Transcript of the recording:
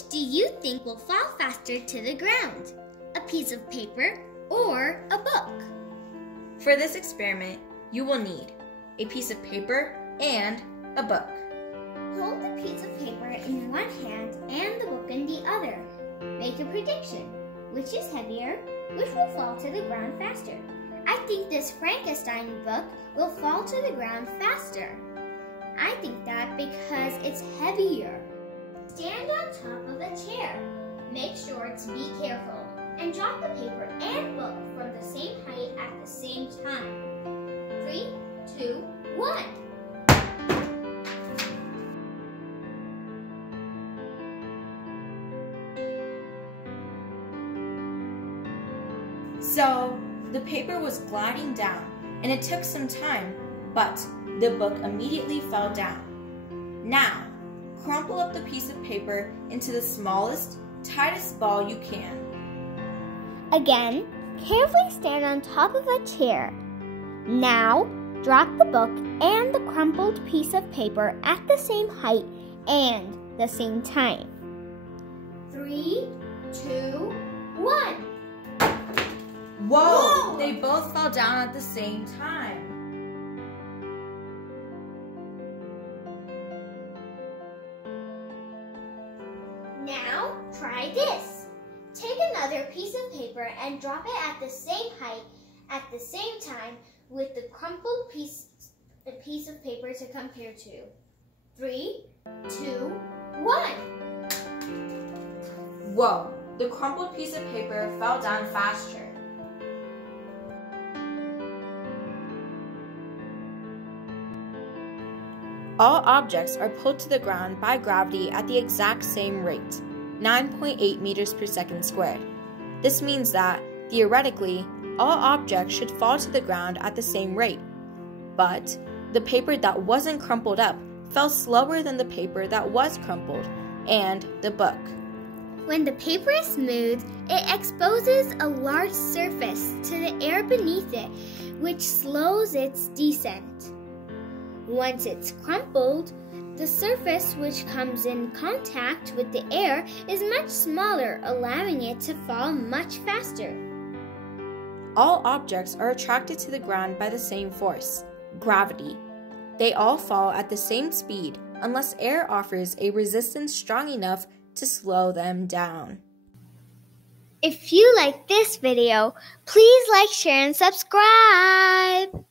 Which do you think will fall faster to the ground? A piece of paper or a book? For this experiment, you will need a piece of paper and a book. Hold the piece of paper in one hand and the book in the other. Make a prediction. Which is heavier? Which will fall to the ground faster? I think this Frankenstein book will fall to the ground faster. I think that because it's heavier. Stand on top of a chair. Make sure to be careful and drop the paper and book from the same height at the same time. 3, 2, 1. So, the paper was gliding down, and it took some time, but the book immediately fell down. Now, crumple up the piece of paper into the smallest, tightest ball you can. Again, carefully stand on top of a chair. Now, drop the book and the crumpled piece of paper at the same height and the same time. 3, 2, 1. Whoa! They both fell down at the same time. Now, try this. Take another piece of paper and drop it at the same height at the same time with the crumpled piece of paper to compare to. 3, 2, 1. Whoa! The crumpled piece of paper fell down faster. All objects are pulled to the ground by gravity at the exact same rate, 9.8 meters per second squared. This means that, theoretically, all objects should fall to the ground at the same rate. But the paper that wasn't crumpled up fell slower than the paper that was crumpled, and the book. When the paper is smooth, it exposes a large surface to the air beneath it, which slows its descent. Once it's crumpled, the surface which comes in contact with the air is much smaller, allowing it to fall much faster. All objects are attracted to the ground by the same force, gravity. They all fall at the same speed unless air offers a resistance strong enough to slow them down. If you like this video, please like, share, and subscribe.